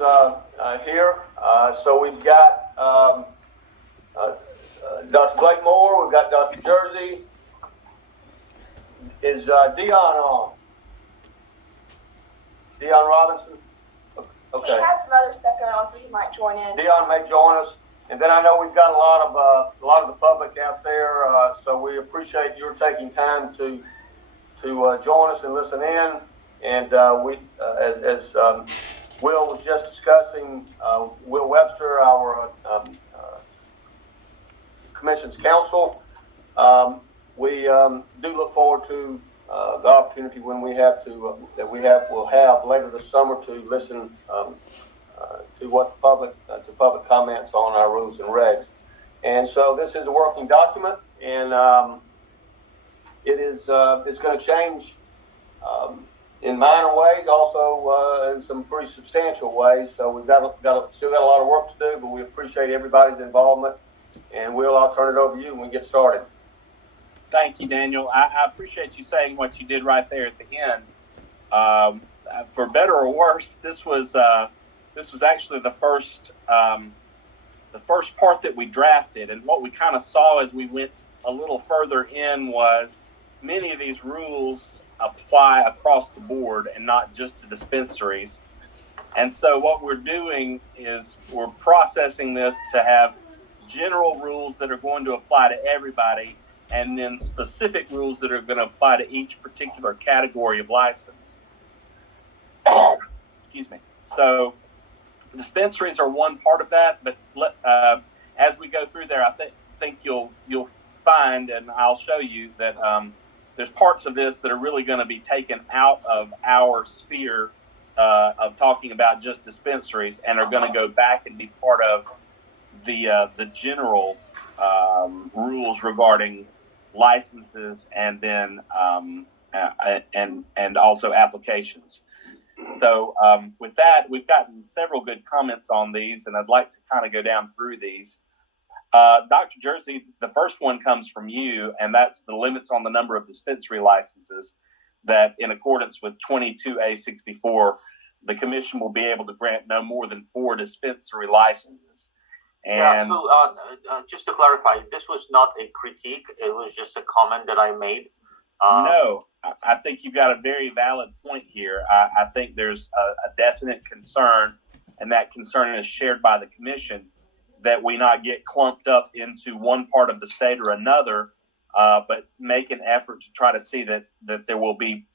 everyone's here. So we've got Dr. Blakemore, we've got Dr. Jersey. Is Dion on? Dion Robinson? Okay. He had some other stuff going on, so he might join in. Dion may join us. And then I know we've got a lot of the public out there, so we appreciate your taking time to join us and listen in. And as Will was just discussing, Will Webster, our Commission's counsel, we do look forward to the opportunity when we have to we'll have later this summer to listen to what the public comments on our rules and regs. And so this is a working document, and it's going to change in minor ways, also in some pretty substantial ways. So we've still got a lot of work to do, but we appreciate everybody's involvement. And Will, I'll turn it over to you when we get started. Thank you, Daniel. I appreciate you saying what you did right there at the end. For better or worse, this was actually the first part that we drafted, and what we kind of saw as we went a little further in was many of these rules apply across the board and not just to dispensaries. And so what we're doing is we're processing this to have general rules that are going to apply to everybody, and then specific rules that are going to apply to each particular category of license. Excuse me. So dispensaries are one part of that, but as we go through there, I think you'll find, and I'll show you that there's parts of this that are really going to be taken out of our sphere of talking about just dispensaries, and are going to go back and be part of the general rules regarding licenses, and then and also applications. So with that, we've gotten several good comments on these, and I'd like to kind of go down through these. Dr. Jersey, the first one comes from you, and that's the limits on the number of dispensary licenses that, in accordance with 22A64, the commission will be able to grant no more than 4 dispensary licenses. And just to clarify, this was not a critique. It was just a comment that I made. No, I think you've got a very valid point here. I think there's a definite concern, and that concern is shared by the commission, that we not get clumped up into one part of the state or another, but make an effort to try to see that there will be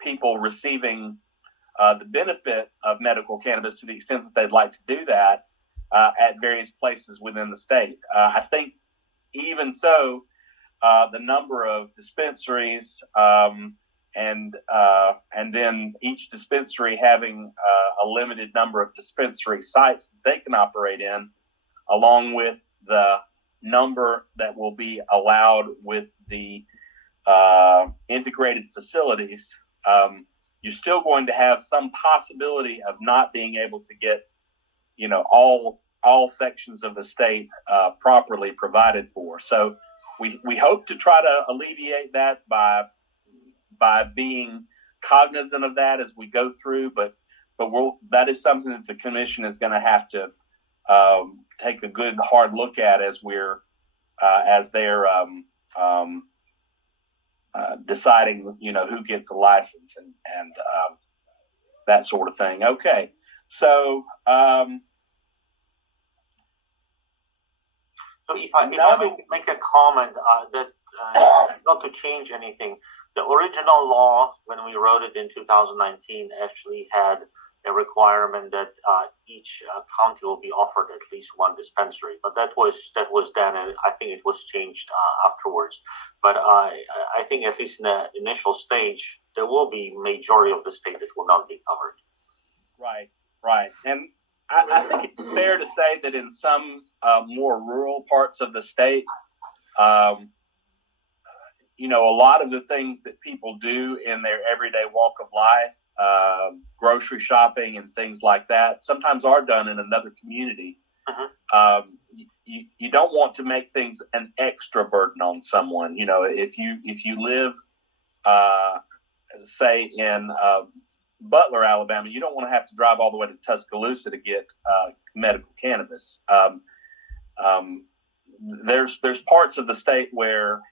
people receiving the benefit of medical cannabis to the extent that they'd like to do that at various places within the state. I think even so, the number of dispensaries and then each dispensary having a limited number of dispensary sites that they can operate in, along with the number that will be allowed with the integrated facilities, you're still going to have some possibility of not being able to get, all sections of the state properly provided for. So we hope to try to alleviate that by being cognizant of that as we go through, but that is something that the commission is going to have to take a good hard look at as they're deciding, who gets a license and that sort of thing. Okay, so if I make a comment that not to change anything, the original law when we wrote it in 2019 actually had a requirement that each county will be offered at least 1 dispensary, but that was then, and I think it was changed afterwards. But I think at least in the initial stage, there will be majority of the state that will not be covered. Right, and I think it's fair to say that in some more rural parts of the state, a lot of the things that people do in their everyday walk of life, grocery shopping and things like that, sometimes are done in another community. Uh-huh. You don't want to make things an extra burden on someone. If you live, say in Butler, Alabama, you don't want to have to drive all the way to Tuscaloosa to get medical cannabis. There's parts of the state where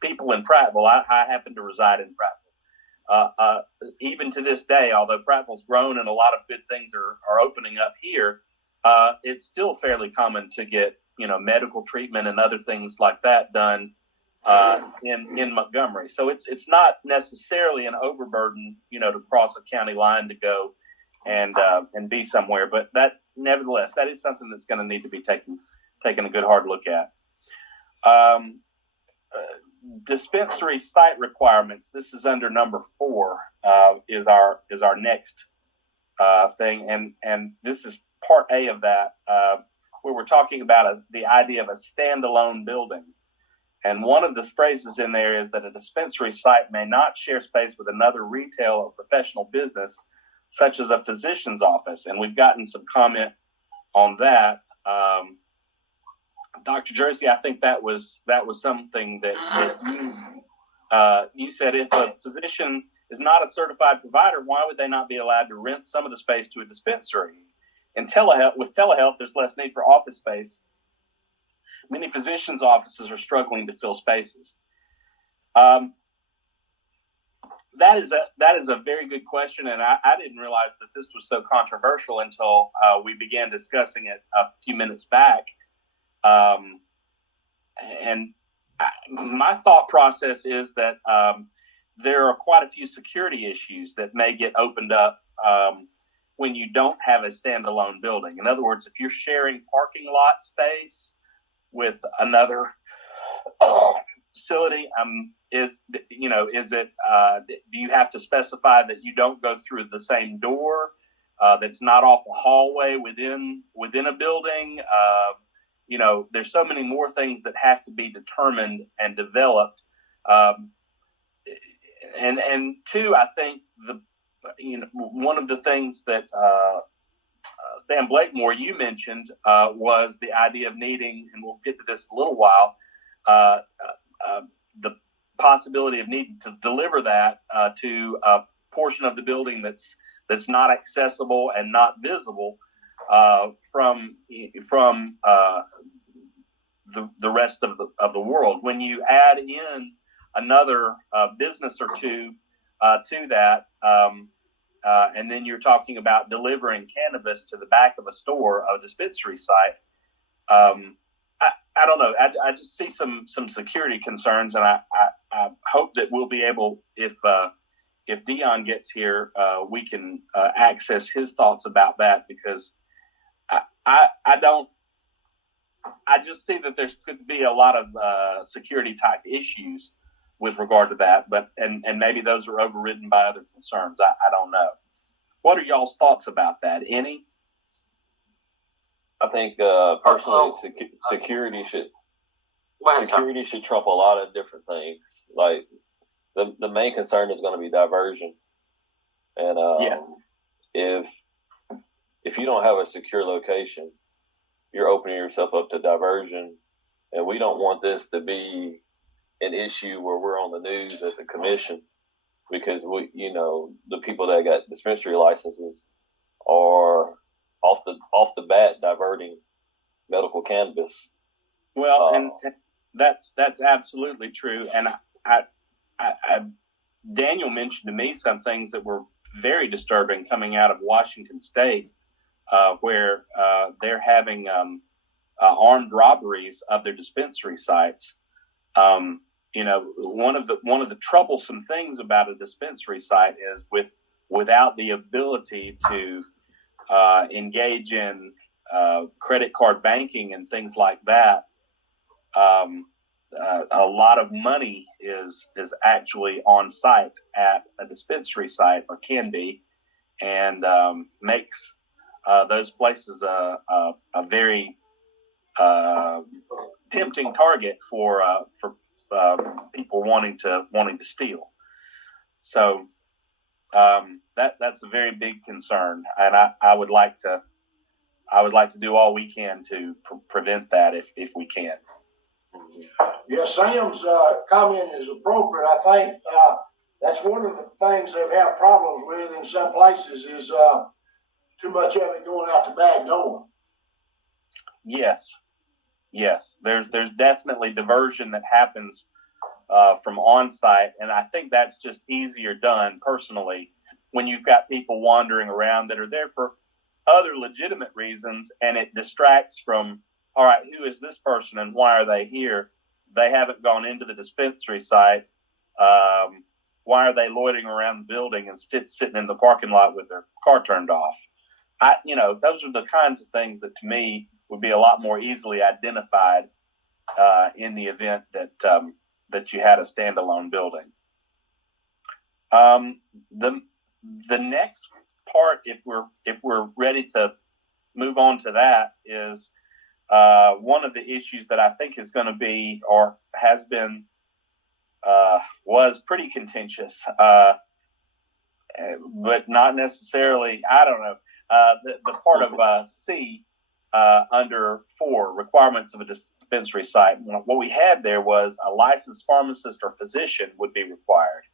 people in Prattville. I happen to reside in Prattville. Even to this day, although Prattville's grown and a lot of good things are opening up here, it's still fairly common to get medical treatment and other things like that done in Montgomery. So it's not necessarily an overburden, to cross a county line to go and be somewhere. But that, nevertheless, that is something that's going to need to be taken a good hard look at. Dispensary site requirements. This is under number 4. Is our next thing, and this is part A of that, where we're talking about the idea of a standalone building. And one of the phrases in there is that a dispensary site may not share space with another retail or professional business, such as a physician's office. And we've gotten some comment on that. Dr. Jersey, I think that was something that you said. If a physician is not a certified provider, why would they not be allowed to rent some of the space to a dispensary? With telehealth, there's less need for office space. Many physicians' offices are struggling to fill spaces. That is a very good question, and I didn't realize that this was so controversial until we began discussing it a few minutes back. My thought process is that there are quite a few security issues that may get opened up when you don't have a standalone building. In other words, if you're sharing parking lot space with another facility, do you have to specify that you don't go through the same door, that's not off a hallway within a building? There's so many more things that have to be determined and developed. And two, I think one of the things that Sam Blakemore, you mentioned, was the idea of needing, and we'll get to this in a little while, the possibility of needing to deliver that to a portion of the building that's not accessible and not visible from the rest of the world. When you add in another business or two to that, and then you're talking about delivering cannabis to the back of a store, a dispensary site, I don't know. I just see some security concerns, and I hope that we'll be able, if Dion gets here, we can access his thoughts about that, because I just see that there could be a lot of security type issues with regard to that, and maybe those are overridden by other concerns. I don't know. What are y'all's thoughts about that? Any? I think personally, security should trump a lot of different things. Like the main concern is going to be diversion, and yes, if you don't have a secure location, you're opening yourself up to diversion, and we don't want this to be an issue where we're on the news as a commission, because the people that got dispensary licenses are off the bat diverting medical cannabis. Well, and that's absolutely true. And I Daniel mentioned to me some things that were very disturbing coming out of Washington State, where they're having armed robberies of their dispensary sites. One of the troublesome things about a dispensary site is without the ability to engage in credit card banking and things like that, a lot of money is actually on site at a dispensary site, or can be, and makes those places a very tempting target for people wanting to steal. So that's a very big concern, and I would like to do all we can to prevent that if we can. Yeah, Sam's comment is appropriate. I think That's one of the things they've had problems with in some places is too much of it going out the back door. Yes, yes. There's definitely diversion that happens from on-site, and I think that's just easier done personally when you've got people wandering around that are there for other legitimate reasons, and it distracts from, all right, who is this person and why are they here? They haven't gone into the dispensary site. Why are they loitering around the building and sitting in the parking lot with their car turned off? Those are the kinds of things that to me would be a lot more easily identified in the event that you had a standalone building. The next part, if we're ready to move on to that, is one of the issues that I think is going to be or has been was pretty contentious, but not necessarily. I don't know. The part of C under 4 requirements of a dispensary site. What we had there was a licensed pharmacist or physician would be required.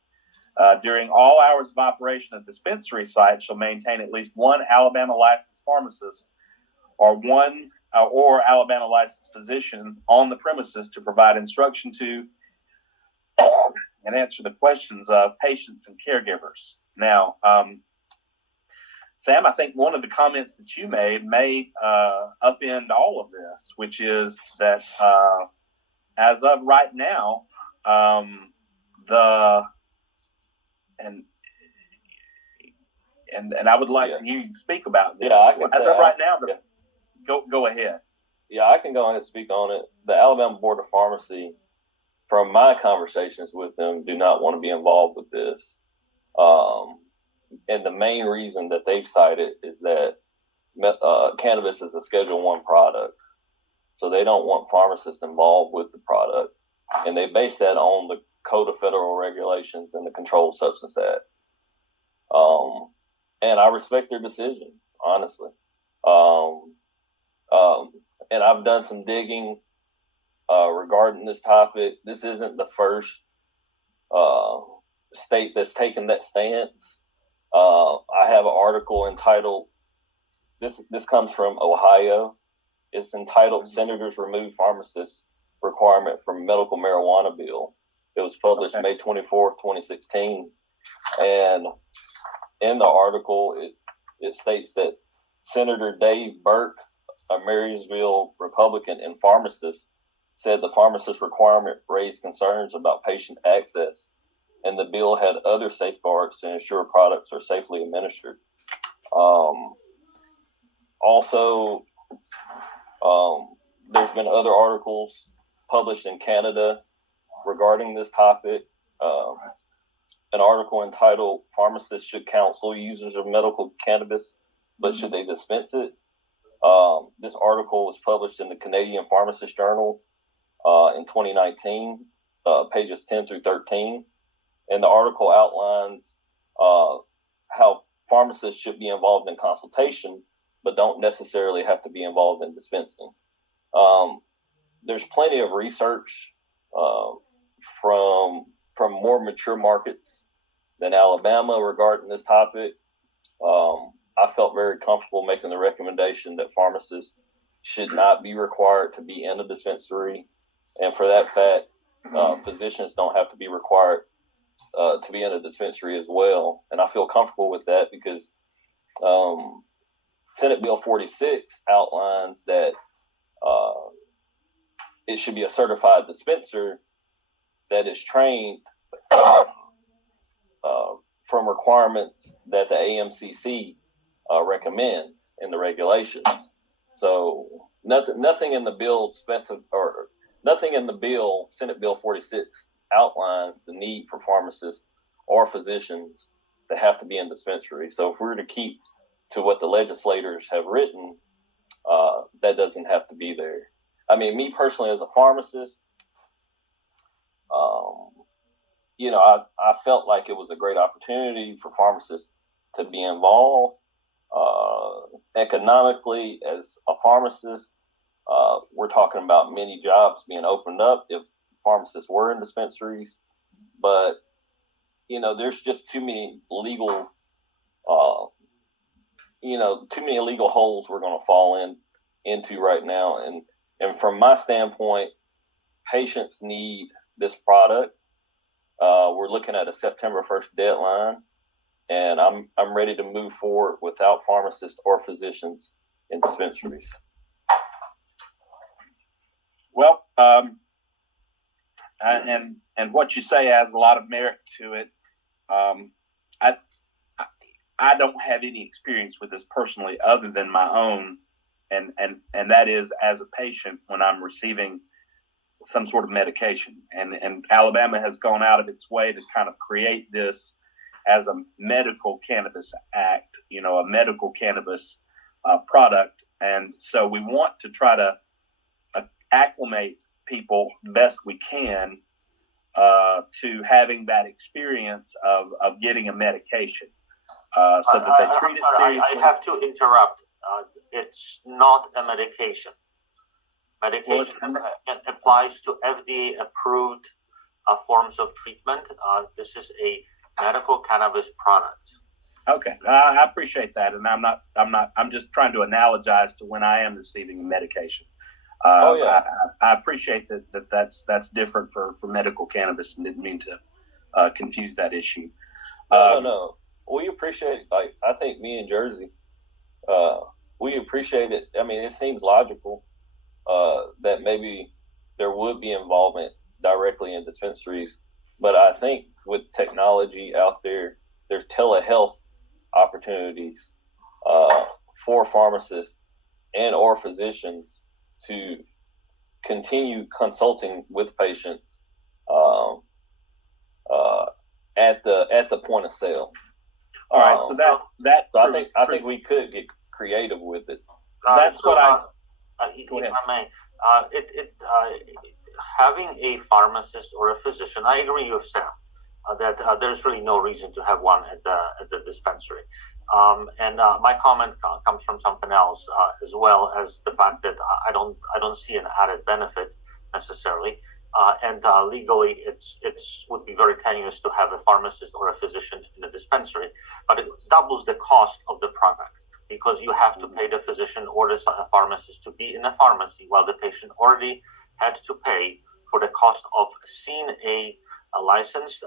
During all hours of operation, a dispensary site shall maintain at least one Alabama licensed pharmacist or Alabama licensed physician on the premises to provide instruction to and answer the questions of patients and caregivers. Now, Sam, I think one of the comments that you made upend all of this, which is that as of right now, and I would like to hear you speak about this. Yeah, I can as say, of right now, yeah. Go ahead. Yeah, I can go ahead and speak on it. The Alabama Board of Pharmacy, from my conversations with them, do not want to be involved with this. And the main reason that they've cited is that cannabis is a Schedule 1 product. So they don't want pharmacists involved with the product. And they base that on the Code of Federal Regulations and the Controlled Substance Act. And I respect their decision, honestly. And I've done some digging regarding this topic. This isn't the first state that's taken that stance. I have an article entitled, this comes from Ohio. It's entitled Senators Remove Pharmacists Requirement from Medical Marijuana Bill. It was published May 24th, 2016. And in the article, it states that Senator Dave Burke, a Marysville Republican and pharmacist, said the pharmacist requirement raised concerns about patient access, and the bill had other safeguards to ensure products are safely administered. Also, there's been other articles published in Canada regarding this topic. An article entitled Pharmacists Should Counsel Users of Medical Cannabis, but Should They Dispense It? This article was published in the Canadian Pharmacist Journal in 2019, pages 10 through 13. And the article outlines how pharmacists should be involved in consultation, but don't necessarily have to be involved in dispensing. There's plenty of research from more mature markets than Alabama regarding this topic. I felt very comfortable making the recommendation that pharmacists should not be required to be in a dispensary. And for that fact, physicians don't have to be required to be in a dispensary as well. And I feel comfortable with that because Senate Bill 46 outlines that it should be a certified dispenser that is trained from requirements that the AMCC recommends in the regulations. So nothing in the bill nothing in the bill, Senate Bill 46, outlines the need for pharmacists or physicians to have to be in dispensaries. So if we were to keep to what the legislators have written, that doesn't have to be there. I mean, me personally as a pharmacist, I felt like it was a great opportunity for pharmacists to be involved. Economically, as a pharmacist, we're talking about many jobs being opened up if pharmacists were in dispensaries. But there's just too many legal, too many legal holes we're going to fall into right now. And from my standpoint, patients need this product. We're looking at a September 1st deadline, and I'm ready to move forward without pharmacists or physicians in dispensaries. Well, and what you say has a lot of merit to it. I don't have any experience with this personally, other than my own, and that is as a patient when I'm receiving some sort of medication, and Alabama has gone out of its way to kind of create this as a medical cannabis act, a medical cannabis product, and so we want to try to acclimate people best we can to having that experience of getting a medication, so that they treat it seriously. I have to interrupt. It's not a medication. Medication applies to FDA-approved forms of treatment. This is a medical cannabis product. Okay, I appreciate that, and I'm just trying to analogize to when I am receiving medication. I appreciate that's different for medical cannabis, and didn't mean to confuse that issue. No. We appreciate, I think me and Jersey, we appreciate it. I mean, it seems logical that maybe there would be involvement directly in dispensaries, but I think with technology out there, there's telehealth opportunities for pharmacists and or physicians to continue consulting with patients at the point of sale. All right, so I think we could get creative with it. That's what I. Go ahead. If I may, having a pharmacist or a physician, I agree with Sam that there's really no reason to have one at the dispensary. And my comment comes from something else, as well as the fact that I don't see an added benefit necessarily. And legally, it's would be very tenuous to have a pharmacist or a physician in a dispensary, but it doubles the cost of the product because you have to pay the physician or the pharmacist to be in a pharmacy, while the patient already had to pay for the cost of seeing a licensed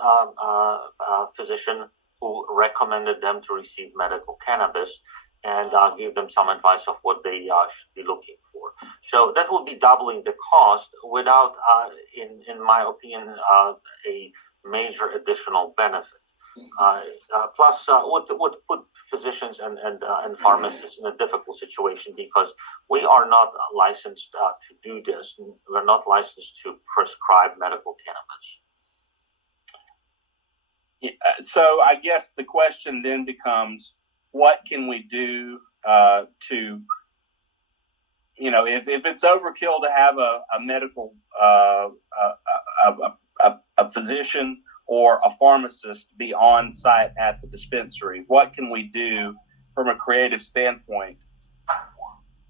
physician who recommended them to receive medical cannabis and give them some advice of what they should be looking for. So that will be doubling the cost without, in my opinion, a major additional benefit. Plus, would put physicians and pharmacists in a difficult situation because we are not licensed to do this. We're not licensed to prescribe medical cannabis. So I guess the question then becomes, what can we do to, if it's overkill to have a medical, a physician or a pharmacist be on site at the dispensary, what can we do from a creative standpoint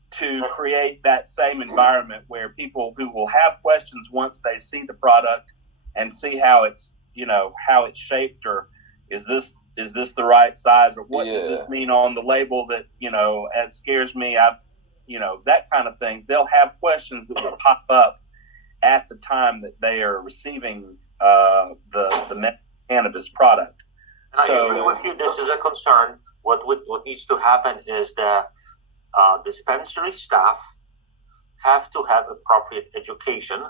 to create that same environment where people who will have questions once they see the product and see how it's, how it's shaped, or is this the right size, or what does this mean on the label that, it scares me, that kind of things. They'll have questions that will pop up at the time that they are receiving the cannabis product. And I agree with you. This is a concern. What needs to happen is that dispensary staff have to have appropriate education.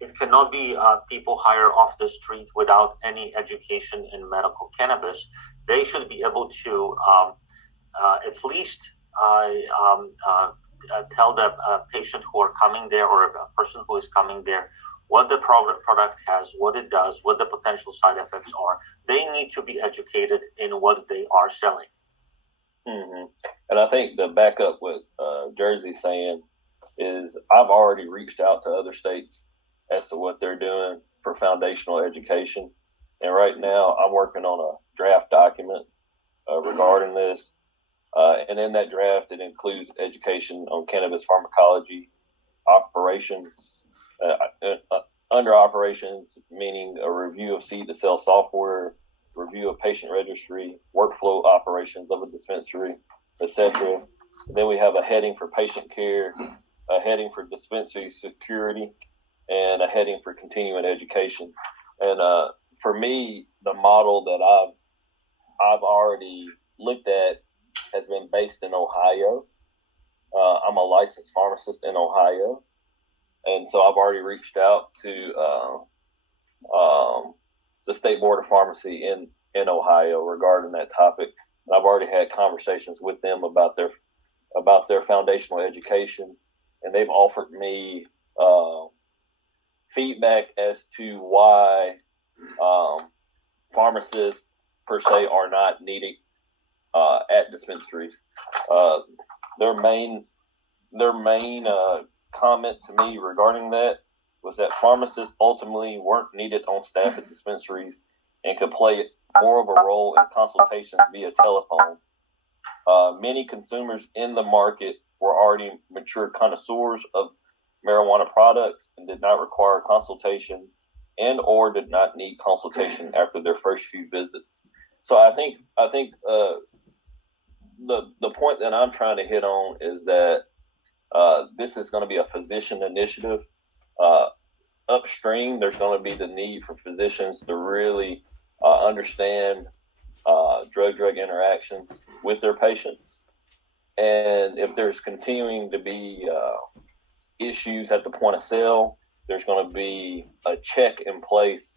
It cannot be people hired off the street without any education in medical cannabis. They should be able to at least tell the patient who are coming there, or a person who is coming there, what the product has, what it does, what the potential side effects are. They need to be educated in what they are selling. Mm-hmm. And I think the backup what Jersey's saying is I've already reached out to other states as to what they're doing for foundational education. And right now I'm working on a draft document regarding this. And in that draft, it includes education on cannabis pharmacology, operations, under operations, meaning a review of seed to sell software, review of patient registry, workflow operations of a dispensary, etc. Then we have a heading for patient care, a heading for dispensary security, and a heading for continuing education. And for me, the model that I've already looked at has been based in Ohio. I'm a licensed pharmacist in Ohio, and so I've already reached out to the State Board of Pharmacy in Ohio regarding that topic. And I've already had conversations with them about their foundational education, and they've offered me feedback as to why pharmacists per se are not needed at dispensaries. Their main comment to me regarding that was that pharmacists ultimately weren't needed on staff at dispensaries and could play more of a role in consultations via telephone. Many consumers in the market were already mature connoisseurs of marijuana products and did not require consultation and or did not need consultation after their first few visits. So I think the point that I'm trying to hit on is that this is going to be a physician initiative. Upstream, there's going to be the need for physicians to really understand drug-drug interactions with their patients. And if there's continuing to be issues at the point of sale, there's going to be a check in place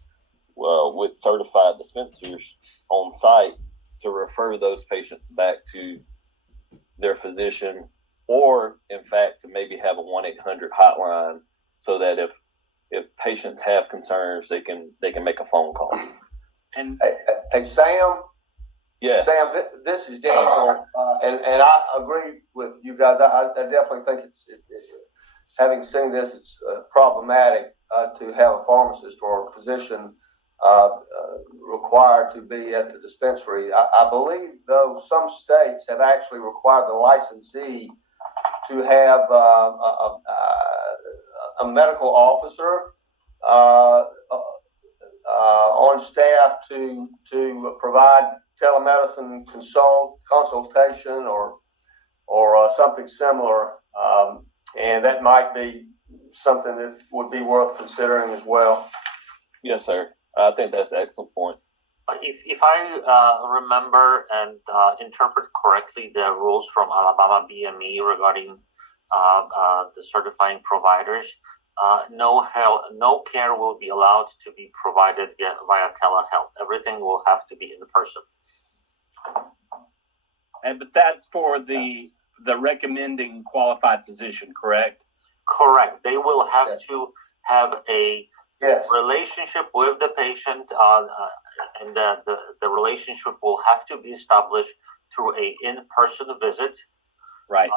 with certified dispensers on site to refer those patients back to their physician, or in fact to maybe have a 1-800 hotline so that if patients have concerns, they can make a phone call. And Hey, Sam. Yeah. Sam, this is Daniel, and I agree with you guys. I definitely think it's having seen this, it's problematic to have a pharmacist or a physician required to be at the dispensary. I believe, though, some states have actually required the licensee to have a medical officer on staff to provide telemedicine consultation or something similar, and that might be something that would be worth considering as well. Yes, sir. I think that's an excellent point. If I remember and interpret correctly the rules from Alabama BME regarding the certifying providers, no care will be allowed to be provided via telehealth. Everything will have to be in person. but that's for the recommending qualified physician, correct? Correct. They will have to have a relationship with the patient, and the relationship will have to be established through a in-person visit. Right.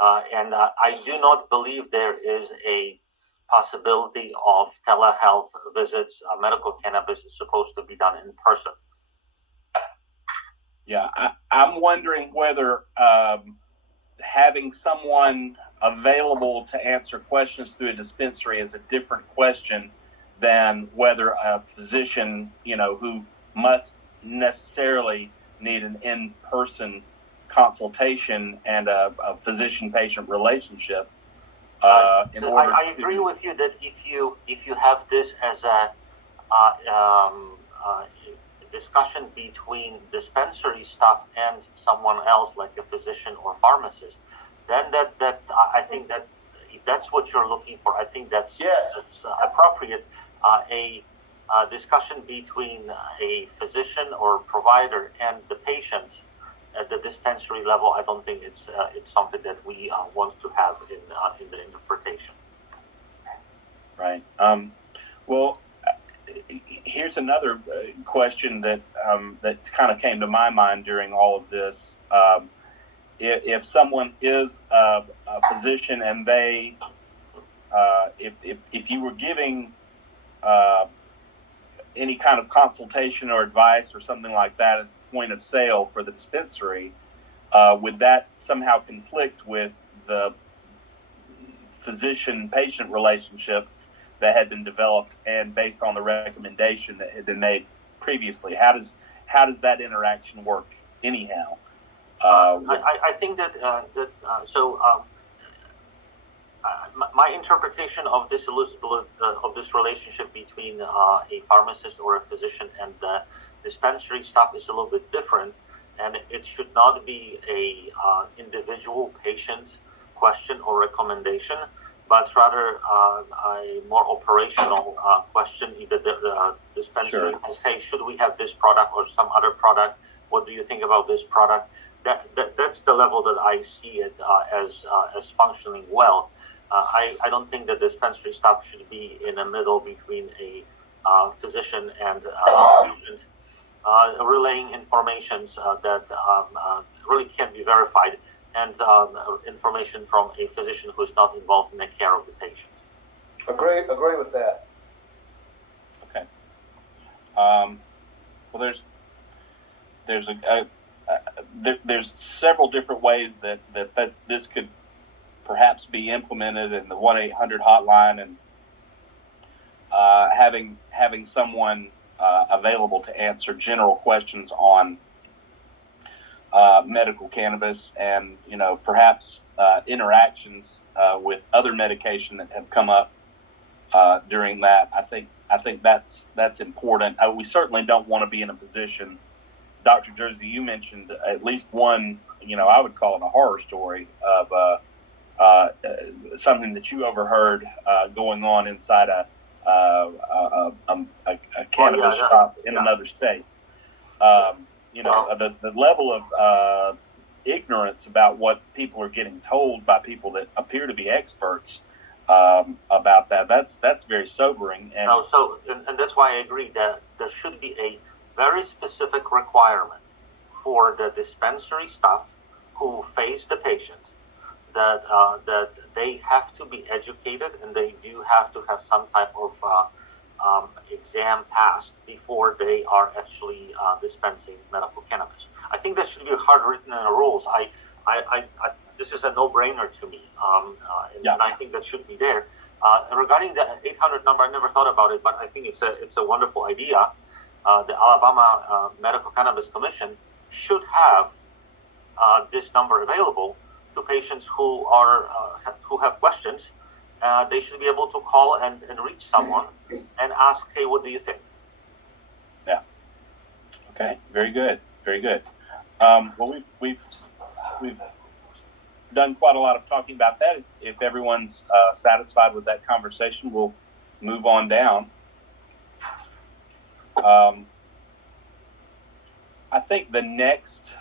And I do not believe there is a possibility of telehealth visits. Medical cannabis is supposed to be done in person. Yeah, I'm wondering whether having someone available to answer questions through a dispensary is a different question than whether a physician, who must necessarily need an in-person consultation and a physician-patient relationship. I agree with you that if you have this as a discussion between dispensary staff and someone else like a physician or pharmacist, then that I think that if that's what you're looking for, I think that's appropriate. A discussion between a physician or provider and the patient at the dispensary level, I don't think it's something that we want to have in the interpretation. Right. Well, here's another question that kind of came to my mind during all of this. If someone is a physician and they, if you were giving any kind of consultation or advice or something like that at the point of sale for the dispensary, would that somehow conflict with the physician-patient relationship that had been developed and based on the recommendation that had been made previously? How how does that interaction work anyhow? I think that my interpretation of this relationship between a pharmacist or a physician and the dispensary staff is a little bit different, and it should not be a individual patient question or recommendation, but rather a more operational question. Either the dispensary says, "Hey, should we have this product or some other product? What do you think about this product?" That's the level that I see it as functioning well. I don't think that dispensary staff should be in the middle between a physician and patient, relaying informations that really can't be verified, and information from a physician who is not involved in the care of the patient. Agree with that. Okay. Well, there's several different ways that this could perhaps be implemented in the 1-800 hotline, and having someone available to answer general questions on medical cannabis, and perhaps interactions with other medication that have come up during that. I think that's important. We certainly don't want to be in a position. Dr. Jersey, you mentioned at least one, I would call it a horror story of something that you overheard going on inside a cannabis shop in another state. The level of ignorance about what people are getting told by people that appear to be experts about that's very sobering. And and that's why I agree that there should be a very specific requirement for the dispensary staff who face the patient, that they have to be educated, and they do have to have some type of exam passed before they are actually dispensing medical cannabis. I think that should be hard written in the rules. This is a no-brainer to me, and I think that should be there. Regarding the 800 number, I never thought about it, but I think it's a wonderful idea. The Alabama Medical Cannabis Commission should have this number available to patients who have questions. They should be able to call and reach someone and ask, "Hey, what do you think?" Yeah. Okay. Very good. Very good. Well, we've done quite a lot of talking about that. If everyone's satisfied with that conversation, we'll move on down. I think the next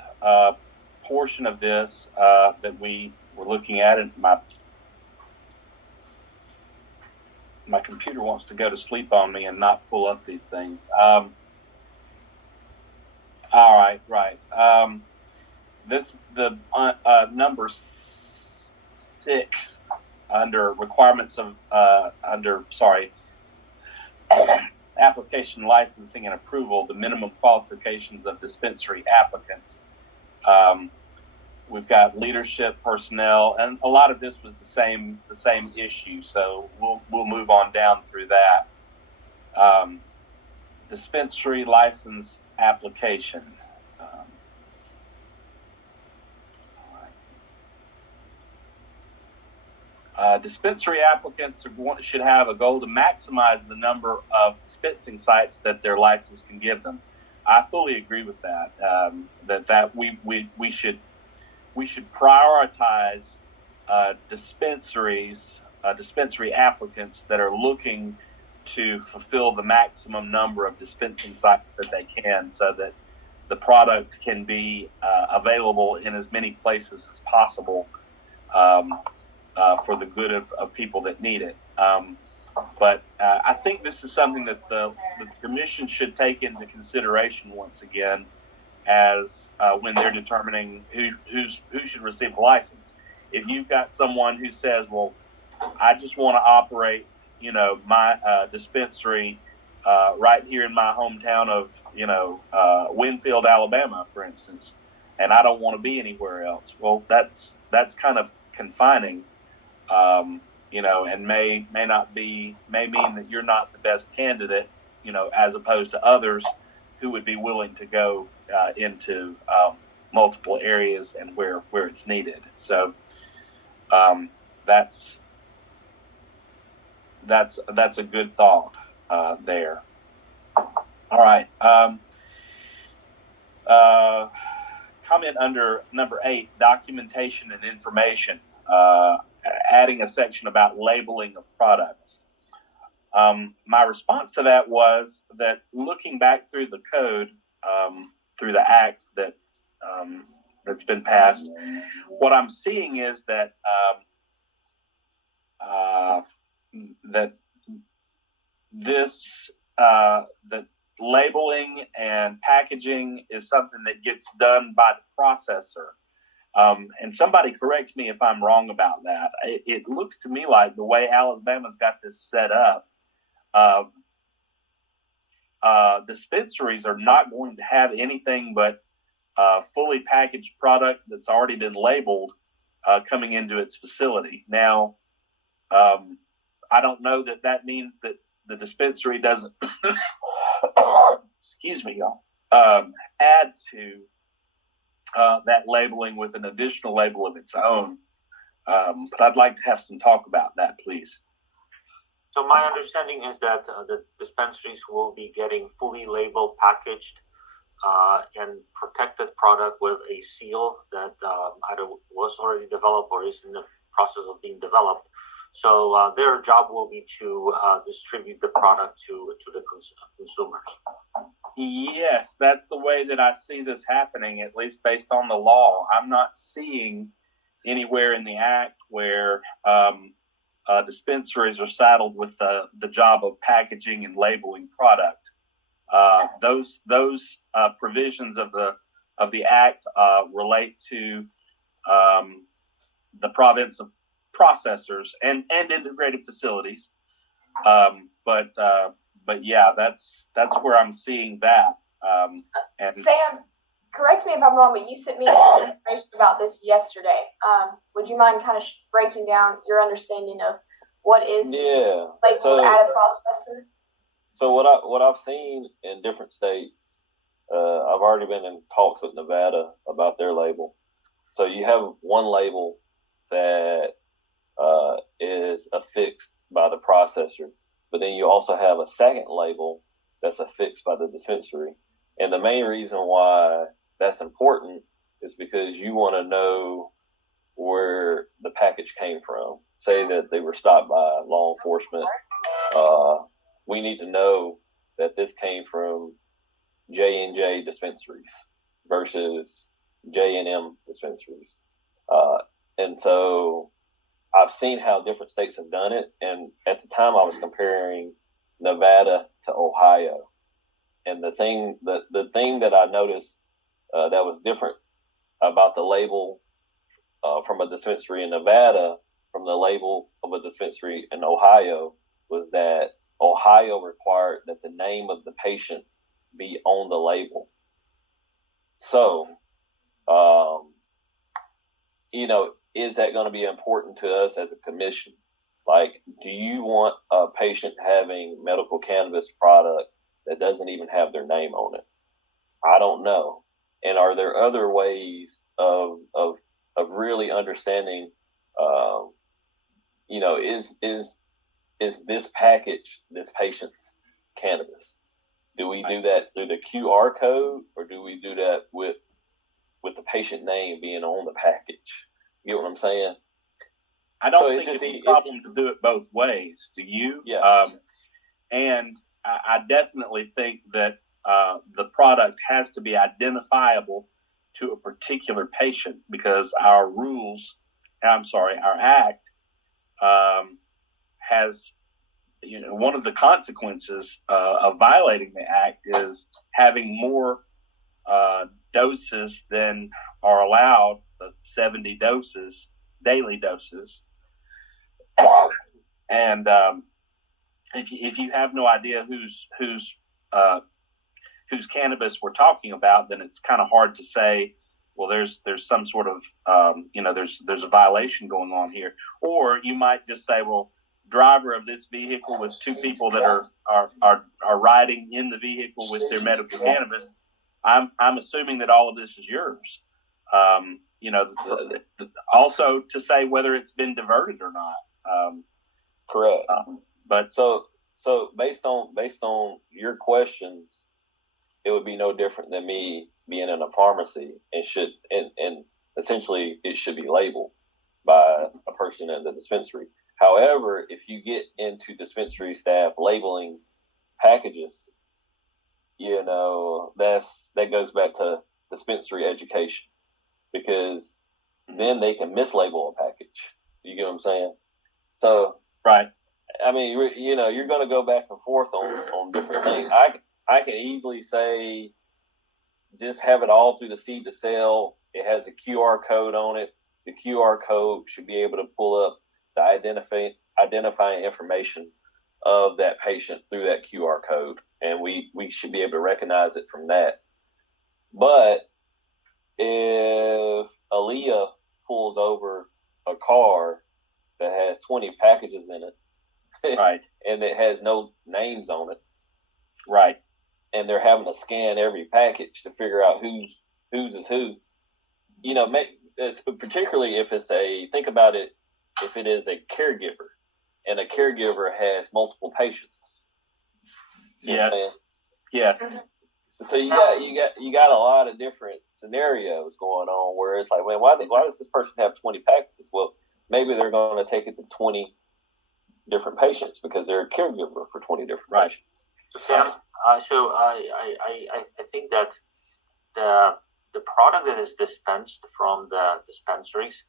portion of this that we were looking at, and my computer wants to go to sleep on me and not pull up these things. All right. The number 6 under requirements of application, licensing, and approval, the minimum qualifications of dispensary applicants. We've got leadership, personnel, and a lot of this was the same issue. So we'll move on down through that. Dispensary license application. Dispensary applicants should have a goal to maximize the number of dispensing sites that their license can give them. I fully agree with that. That we should prioritize dispensary applicants that are looking to fulfill the maximum number of dispensing sites that they can, so that the product can be available in as many places as possible. For the good of people that need it. But I think this is something that the commission should take into consideration once again, as when they're determining who should receive a license. If you've got someone who says, "Well, I just want to operate, my dispensary right here in my hometown of, Winfield, Alabama, for instance, and I don't want to be anywhere else." Well, that's kind of confining. And may mean that you're not the best candidate, as opposed to others who would be willing to go into multiple areas and where it's needed. So that's a good thought there. All right. Comment under number 8, documentation and information, adding a section about labeling of products. My response to that was that looking back through the code, through the act that's been passed, what I'm seeing is that that labeling and packaging is something that gets done by the processor. And somebody correct me if I'm wrong about that. It looks to me like the way Alabama's got this set up, dispensaries are not going to have anything but fully packaged product that's already been labeled coming into its facility. Now, I don't know that means that the dispensary doesn't, excuse me, y'all, add to that labeling with an additional label of its own. But I'd like to have some talk about that, please. So my understanding is that the dispensaries will be getting fully labeled, packaged, and protected product with a seal that either was already developed or is in the process of being developed. So their job will be to distribute the product to the consumers. Yes, that's the way that I see this happening, at least based on the law. I'm not seeing anywhere in the act where dispensaries are saddled with the job of packaging and labeling product. Those provisions of the act relate to the province of processors and integrated facilities. But yeah, that's where I'm seeing that. And Sam, correct me if I'm wrong, but you sent me information about this yesterday. Would you mind kind of breaking down your understanding of what is labeled at a processor? So what I've seen in different states, I've already been in talks with Nevada about their label. So you have one label that is affixed by the processor, but then you also have a second label that's affixed by the dispensary. And the main reason why that's important is because you want to know where the package came from. Say that they were stopped by law enforcement. We need to know that this came from J&J dispensaries versus J&M dispensaries. And so I've seen how different states have done it. And at the time I was comparing Nevada to Ohio. And the thing that I noticed that was different about the label from a dispensary in Nevada from the label of a dispensary in Ohio was that Ohio required that the name of the patient be on the label. So, is that going to be important to us as a commission? Like, do you want a patient having medical cannabis product that doesn't even have their name on it? I don't know. And are there other ways of really understanding, is this package this patient's cannabis? Do we do that through the QR code, or do we do that with the patient name being on the package? You get what I'm saying? I don't think it's a problem to do it both ways. Do you? Yeah. And I definitely think that the product has to be identifiable to a particular patient, because our act has, one of the consequences of violating the act is having more doses than are allowed, the 70 doses, daily doses. And if you have no idea whose cannabis we're talking about, then it's kind of hard to say, well, there's some sort of there's a violation going on here. Or you might just say, well, driver of this vehicle with two people that are riding in the vehicle with their medical cannabis, I'm assuming that all of this is yours. Also to say whether it's been diverted or not. Correct. But so based on your questions, it would be no different than me being in a pharmacy and essentially it should be labeled by a person in the dispensary. However, if you get into dispensary staff labeling packages, that goes back to dispensary education, because then they can mislabel a package. You get what I'm saying? So, right. I mean, you're going to go back and forth on different things. I can easily say, just have it all through the seed to sale. It has a QR code on it. The QR code should be able to pull up the identifying information of that patient through that QR code, and we should be able to recognize it from that. But if Aaliyah pulls over a car that has 20 packages in it, right, and it has no names on it, right, and they're having to scan every package to figure out whose is who, particularly if think about it, if it is a caregiver and a caregiver has multiple patients. Yes. So you got a lot of different scenarios going on where it's like, man, why does this person have 20 packages? Well, maybe they're going to take it to 20 different patients because they're a caregiver for 20 different patients. So Sam, I think that the product that is dispensed from the dispensaries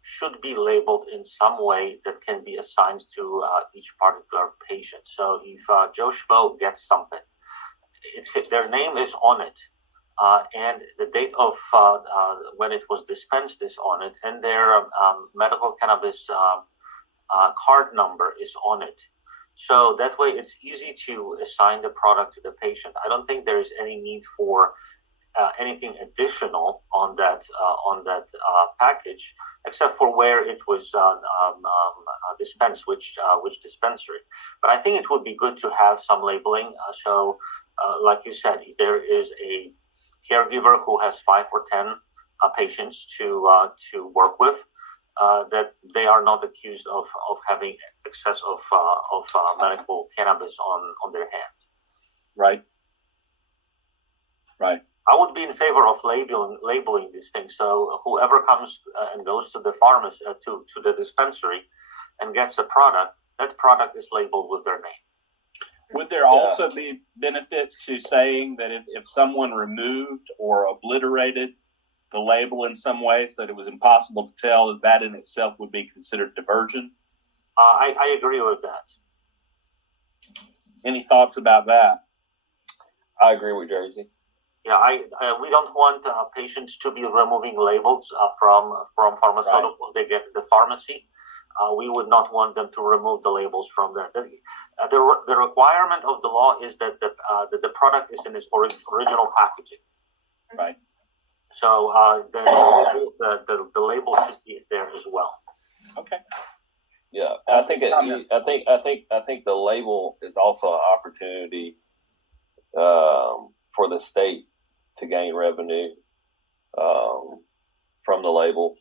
should be labeled in some way that can be assigned to each particular patient. So if Joe Schmo gets something, their name is on it, and the date of when it was dispensed is on it, and their medical cannabis card number is on it. So that way it's easy to assign the product to the patient. I don't think there is any need for anything additional on that package, except for where it was dispensed, which dispensary. But I think it would be good to have some labeling. Like you said, if there is a caregiver who has 5 or 10 patients to work with, that they are not accused of having excess of medical cannabis on their hand. Right. I would be in favor of labeling these things. So whoever comes and goes to the pharmacy, to the dispensary, and gets a product, that product is labeled with their name. Would there also be benefit to saying that if someone removed or obliterated the label in some way so that it was impossible to tell, that in itself would be considered diversion? I agree with that. Any thoughts about that? I agree with Jersey. Yeah, we don't want patients to be removing labels from pharmaceuticals they get at the pharmacy. We would not want them to remove the labels from that. The requirement of the law is that the product is in its original packaging. Right. So the label should be there as well. Okay. Yeah, I think the label is also an opportunity for the state to gain revenue from the label.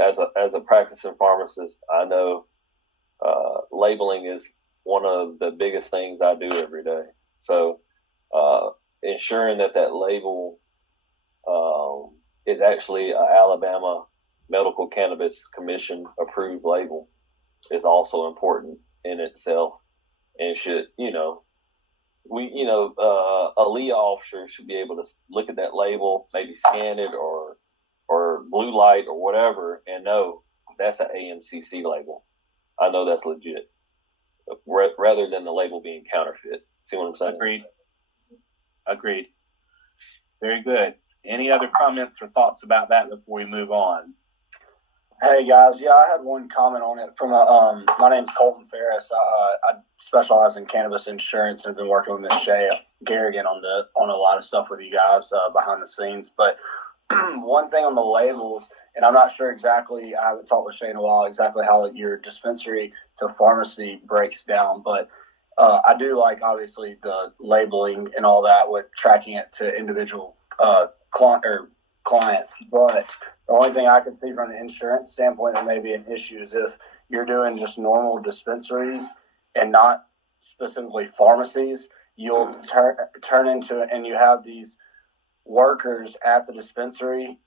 As a practicing pharmacist, I know labeling is one of the biggest things I do every day. So ensuring that label is actually an Alabama Medical Cannabis Commission approved label is also important in itself, and should a LEA officer should be able to look at that label, maybe scan it or blue light or whatever, and know that's an AMCC label. I know that's legit, rather than the label being counterfeit. See what I'm saying? Agreed. Very good. Any other comments or thoughts about that before we move on? Hey guys, yeah, I had one comment on it from my name's Colton Ferris. I specialize in cannabis insurance and have been working with Miss Shay Garrigan on a lot of stuff with you guys behind the scenes. But one thing on the labels And I'm not sure exactly, I haven't talked with Shay in a while, exactly how your dispensary to pharmacy breaks down. But I do like, obviously, the labeling and all that with tracking it to individual clients. But the only thing I can see from an insurance standpoint that may be an issue is if you're doing just normal dispensaries and not specifically pharmacies, you'll turn into, and you have these workers at the dispensary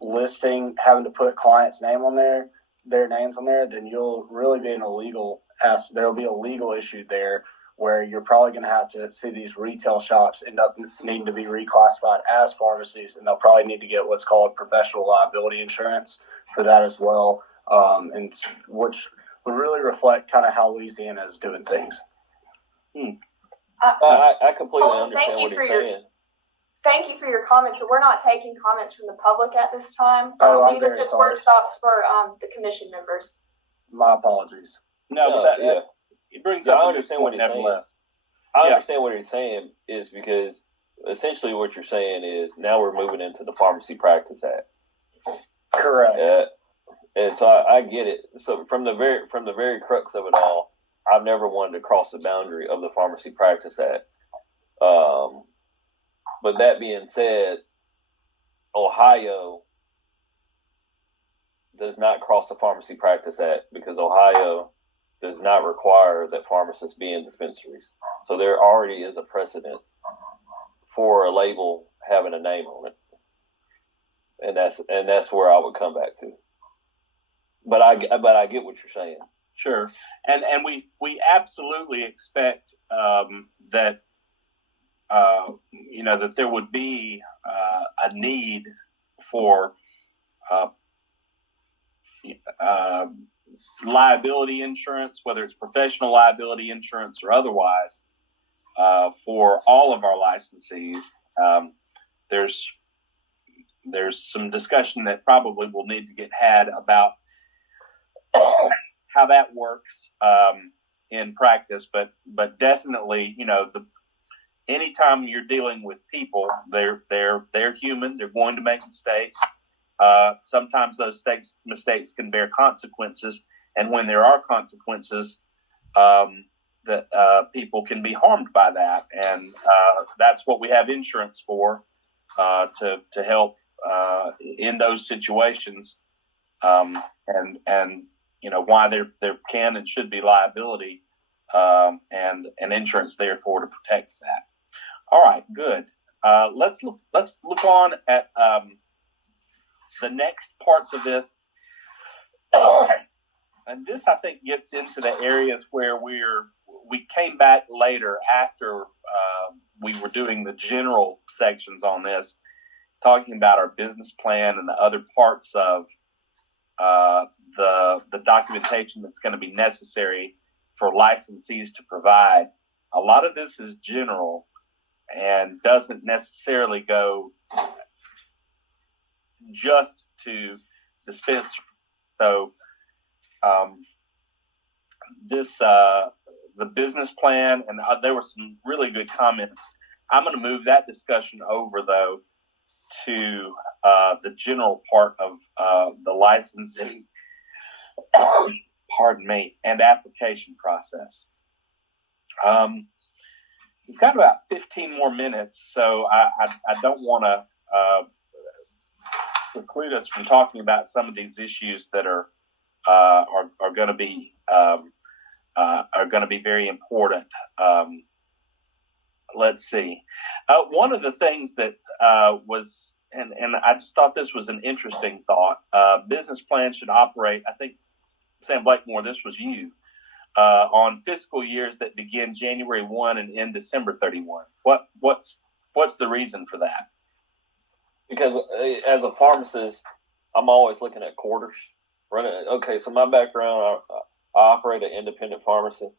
listing, having to put clients' name on their names on there, then you'll really be in a legal, there'll be a legal issue there where you're probably going to have to see these retail shops end up needing to be reclassified as pharmacies, and they'll probably need to get what's called professional liability insurance for that as well, and which would really reflect kind of how Louisiana is doing things. I completely understand what you're saying. Thank you for your comments, but we're not taking comments from the public at this time. These are just workshops for the commission members. My apologies. No, but it brings up. I understand what he's saying. I understand what he's saying is because essentially what you're saying is now we're moving into the Pharmacy Practice Act. Correct. And so I get it. So from the very crux of it all, I've never wanted to cross the boundary of the Pharmacy Practice Act. But that being said, Ohio does not cross the Pharmacy Practice Act because Ohio does not require that pharmacists be in dispensaries. So there already is a precedent for a label having a name on it. And that's where I would come back to. But I get what you're saying. Sure. And we absolutely expect that that there would be a need for liability insurance, whether it's professional liability insurance or otherwise, for all of our licensees. There's some discussion that probably will need to get had about how that works in practice, but definitely, anytime you're dealing with people, they're human. They're going to make mistakes. Sometimes those mistakes can bear consequences, and when there are consequences, that people can be harmed by that, and that's what we have insurance for, to help in those situations, and why there can and should be liability, and insurance therefore to protect that. All right, good. Let's look on at the next parts of this, and this I think gets into the areas where we came back later after we were doing the general sections on this, talking about our business plan and the other parts of the documentation that's going to be necessary for licensees to provide. A lot of this is general and doesn't necessarily go just to dispense. So the business plan, and there were some really good comments. I'm going to move that discussion over, though, to the general part of the licensing, and application process. We've got about 15 more minutes, so I don't want to preclude us from talking about some of these issues that are going to be very important. Let's see. One of the things that was, and I just thought this was an interesting thought. Business plans should operate. I think, Sam Blakemore, this was you, on fiscal years that begin January 1 and end December 31. What's the reason for that? Because as a pharmacist, I'm always looking at quarters. Okay, so my background, I operate an independent pharmacy.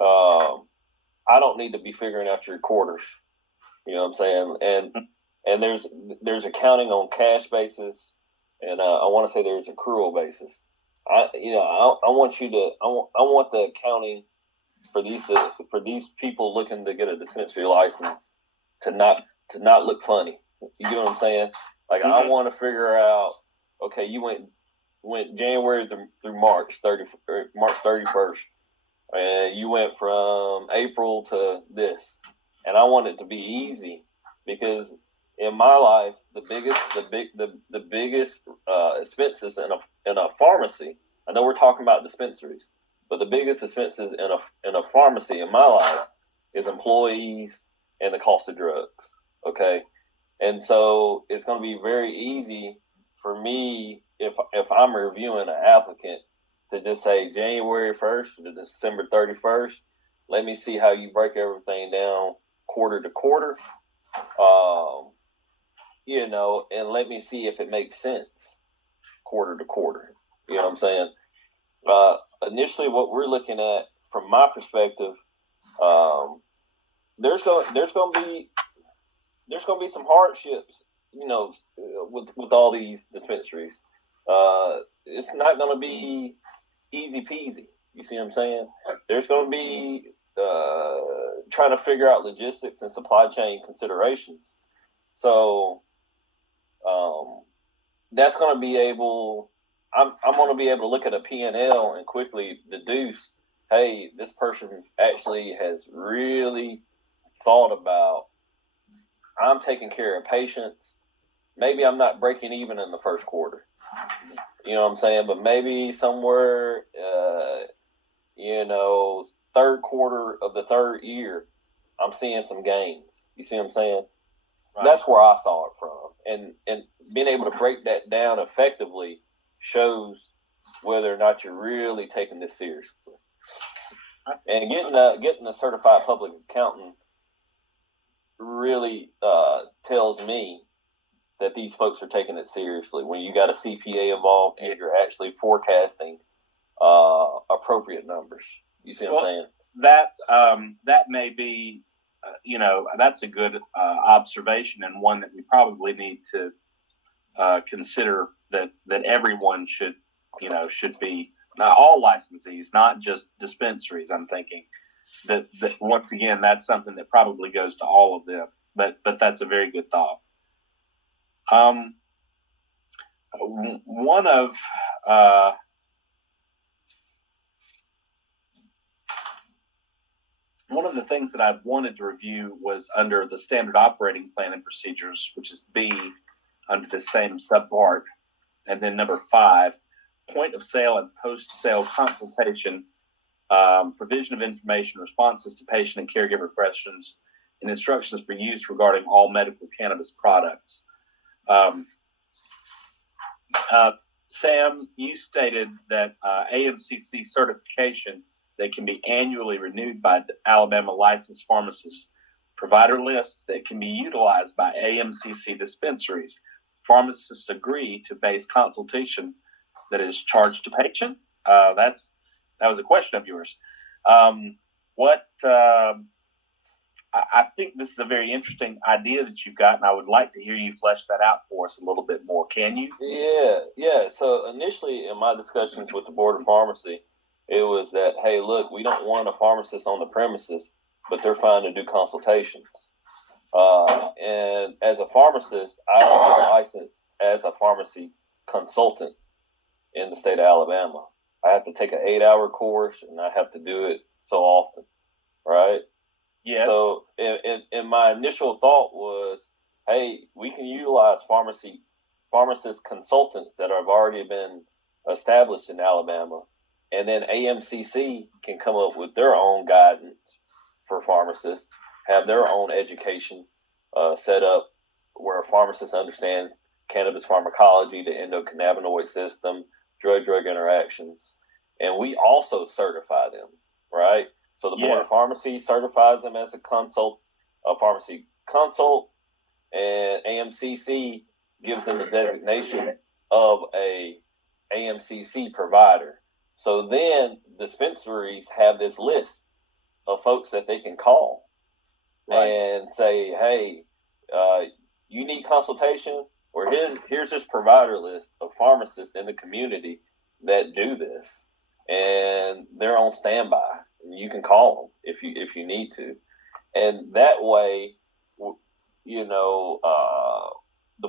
I don't need to be figuring out your quarters. You know what I'm saying? And there's accounting on cash basis, and I want to say there's accrual basis. I want the accounting for these people looking to get a dispensary license to not look funny. You get what I'm saying? Like, I want to figure out okay, you went January through March 31st, and you went from April to this, and I want it to be easy because in my life, the biggest expenses in a pharmacy. I know we're talking about dispensaries, but the biggest expenses in a pharmacy in my life is employees and the cost of drugs. Okay, and so it's going to be very easy for me if I'm reviewing an applicant to just say January 1st to December 31st. Let me see how you break everything down quarter to quarter. And let me see if it makes sense quarter to quarter. You know what I'm saying? Initially, what we're looking at from my perspective, there's going to be some hardships, with all these dispensaries. It's not going to be easy peasy. You see what I'm saying? There's going to be trying to figure out logistics and supply chain considerations. So that's going to be able. I'm going to be able to look at a P&L and quickly deduce, hey, this person actually has really thought about, I'm taking care of patients. Maybe I'm not breaking even in the first quarter. You know what I'm saying? But maybe somewhere, third quarter of the third year, I'm seeing some gains. You see what I'm saying? Right. That's where I saw it from. And being able to break that down effectively shows whether or not you're really taking this seriously. And getting a certified public accountant really tells me that these folks are taking it seriously. When you got a CPA involved and you're actually forecasting appropriate numbers. You see what I'm saying? That may be, that's a good observation, and one that we probably need to consider that everyone should be, not all licensees, not just dispensaries. I'm thinking that once again, that's something that probably goes to all of them. But that's a very good thought. One of the things that I wanted to review was under the standard operating plan and procedures, which is B under the same subpart. And then number 5, point of sale and post-sale consultation, provision of information, responses to patient and caregiver questions, and instructions for use regarding all medical cannabis products. Sam, you stated that AMCC certification that can be annually renewed by the Alabama licensed pharmacists, provider list that can be utilized by AMCC dispensaries. Pharmacists agree to base consultation that is charged to patient. That was a question of yours. I think this is a very interesting idea that you've got, and I would like to hear you flesh that out for us a little bit more. Can you? Yeah. So initially in my discussions with the Board of Pharmacy, it was that, hey, look, we don't want a pharmacist on the premises, but they're fine to do consultations. And as a pharmacist, I have been licensed as a pharmacy consultant in the state of Alabama. I have to take an 8-hour course, and I have to do it so often, right? Yes. So, and my initial thought was, hey, we can utilize pharmacist consultants that have already been established in Alabama, and then AMCC can come up with their own guidance for pharmacists, have their own education set up where a pharmacist understands cannabis pharmacology, the endocannabinoid system, drug-drug interactions, and we also certify them, right? So the Board of Pharmacy certifies them as a pharmacy consult, and AMCC gives them the designation of a AMCC provider. So then dispensaries have this list of folks that they can call and say, hey, you need consultation, or here's this provider list of pharmacists in the community that do this, and they're on standby. You can call them if you need to, and that way, the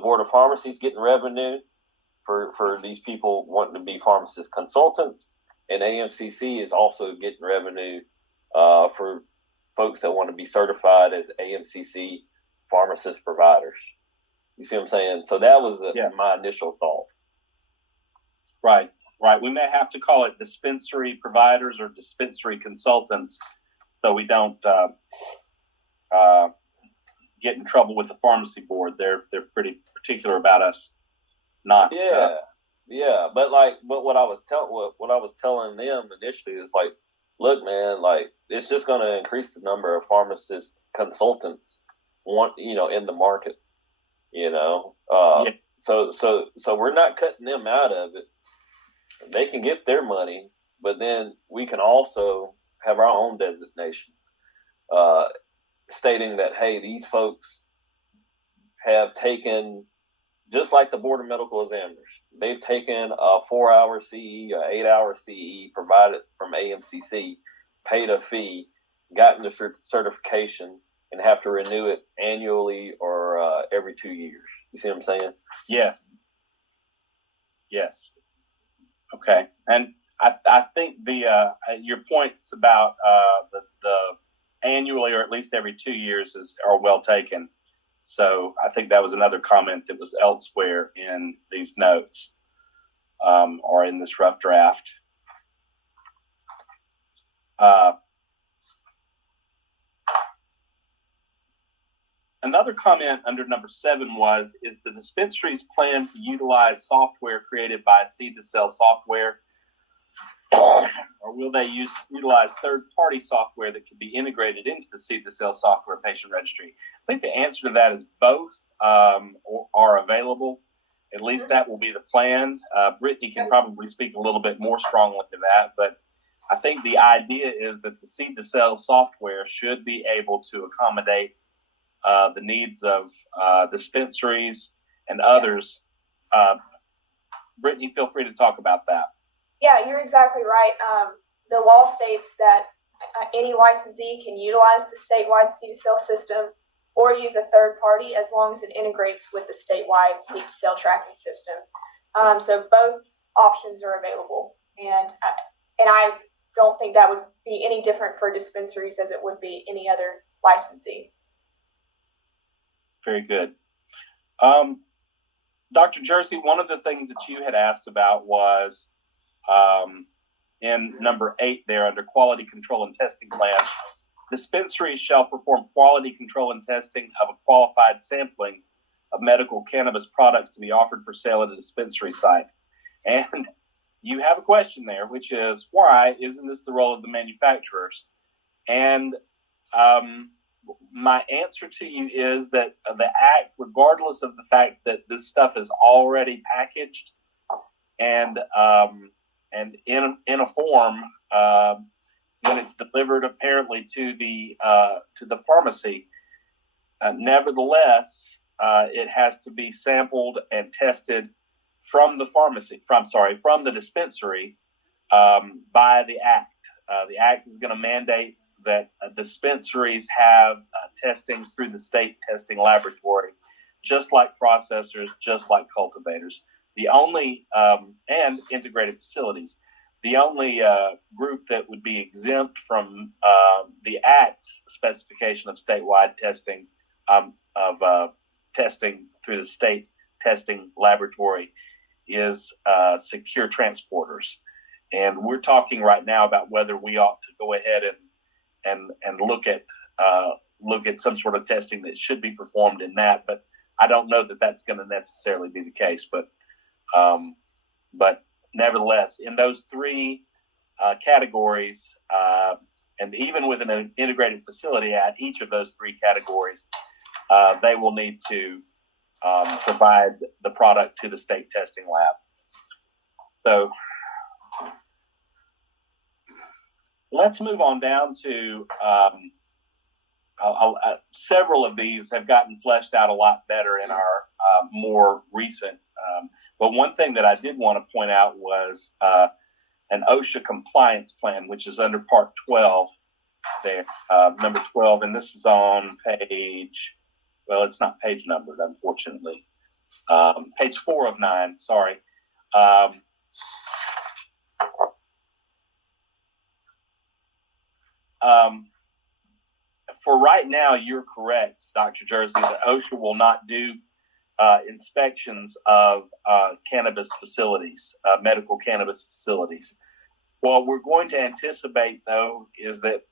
Board of Pharmacy is getting revenue for these people wanting to be pharmacist consultants, and AMCC is also getting revenue for folks that want to be certified as AMCC pharmacist providers. You see what I'm saying? So that was my initial thought. Right. We may have to call it dispensary providers or dispensary consultants, so we don't get in trouble with the pharmacy board. They're pretty particular about us not. But what I was telling them initially is like, look, man, like it's just going to increase the number of pharmacist consultants in the market. So we're not cutting them out of it. They can get their money, but then we can also have our own designation, stating that, hey, these folks have taken, just like the Board of Medical Examiners, they've taken a 4-hour CE, a 8-hour CE provided from AMCC, paid a fee, gotten the certification, and have to renew it annually or every 2 years. You see what I'm saying? Yes. Okay, and I think your points about the annually or at least every 2 years are well taken. So I think that was another comment that was elsewhere in these notes or in this rough draft. Another comment under number 7 is the dispensaries plan to utilize software created by Seed to Sell Software, or will they utilize third-party software that can be integrated into the Seed to Sell Software patient registry? I think the answer to that is both are available. At least that will be the plan. Brittany can probably speak a little bit more strongly to that, but I think the idea is that the Seed to Sell software should be able to accommodate the needs of dispensaries and others. Brittany, feel free to talk about that. Yeah, you're exactly right. The law states that any licensee can utilize the statewide seed-to-sale system or use a third party as long as it integrates with the statewide seed-to-sale tracking system. So both options are available, and I don't think that would be any different for dispensaries as it would be any other licensee. Very good. Dr. Jersey, one of the things that you had asked about was in number 8 there under quality control and testing plans, dispensaries shall perform quality control and testing of a qualified sampling of medical cannabis products to be offered for sale at a dispensary site. And you have a question there, which is, why isn't this the role of the manufacturers? And my answer to you is that the act, regardless of the fact that this stuff is already packaged and in a form, when it's delivered apparently to the pharmacy, nevertheless, it has to be sampled and tested from the dispensary by the act. The act is going to mandate that dispensaries have testing through the state testing laboratory, just like processors, just like cultivators. The only, and integrated facilities, the only group that would be exempt from the Act's specification of statewide testing, testing through the state testing laboratory is secure transporters. And we're talking right now about whether we ought to go ahead and look at some sort of testing that should be performed in that. But I don't know that that's going to necessarily be the case. But nevertheless, in those 3 categories, and even with an integrated facility at each of those 3 categories, they will need to provide the product to the state testing lab. So let's move on down to several of these have gotten fleshed out a lot better in our more recent. But one thing that I did want to point out was an OSHA compliance plan, which is under Part 12 there, number 12. And this is on page, well, it's not page numbered, unfortunately. Page 4 of 9, sorry. For right now, you're correct, Dr. Jersey, that OSHA will not do inspections of cannabis facilities, medical cannabis facilities. What we're going to anticipate, though, is that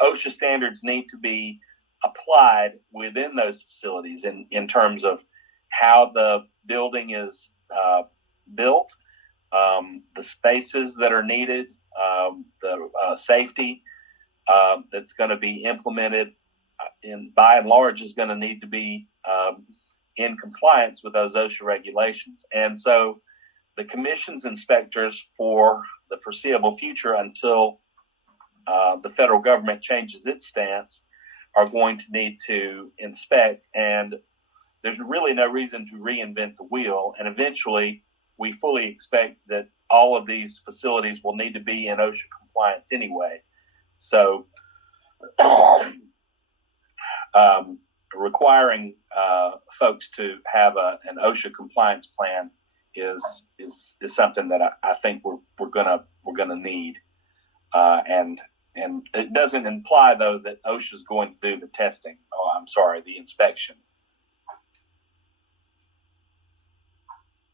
OSHA standards need to be applied within those facilities in terms of how the building is built, the spaces that are needed, the safety that's going to be implemented by and large is going to need to be in compliance with those OSHA regulations. And so the commission's inspectors for the foreseeable future until the federal government changes its stance are going to need to inspect, and there's really no reason to reinvent the wheel. And eventually we fully expect that all of these facilities will need to be in OSHA compliance anyway. So requiring folks to have an OSHA compliance plan is something that I think we're gonna need, and it doesn't imply though that OSHA is going to do the testing. Oh, I'm sorry, the inspection.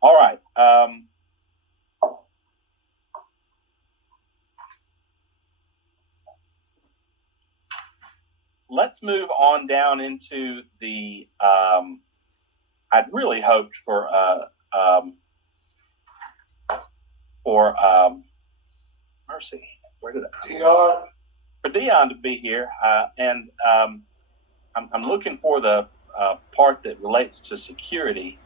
All right. Let's move on down into the. I'd really hoped for Mercy. Where did I? For Dion to be here, and I'm looking for the part that relates to security,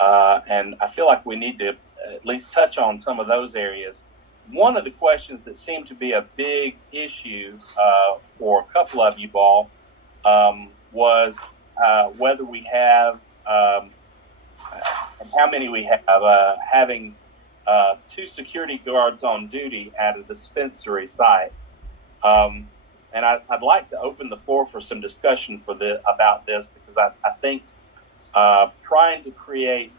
and I feel like we need to at least touch on some of those areas. One of the questions that seemed to be a big issue for a couple of you all was whether we have and how many we have having 2 security guards on duty at a dispensary site. And I'd like to open the floor for some discussion about this, because I think trying to create